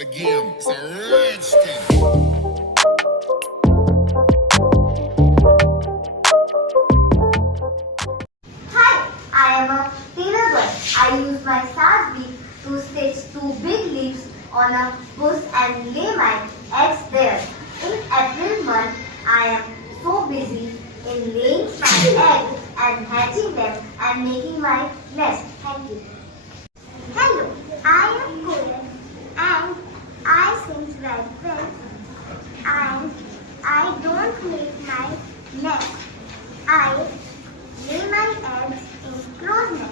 again. It's a redskin. Hi, I am a tailor boy. I use my stars beak to stitch two big leaves on a bush and lay my eggs there. In April month, I am so busy in laying my eggs and hatching them and making my nest. Thank you. Hello, I am Koyal and I sing very well and I don't make my nest. I lay my eggs in closed nest.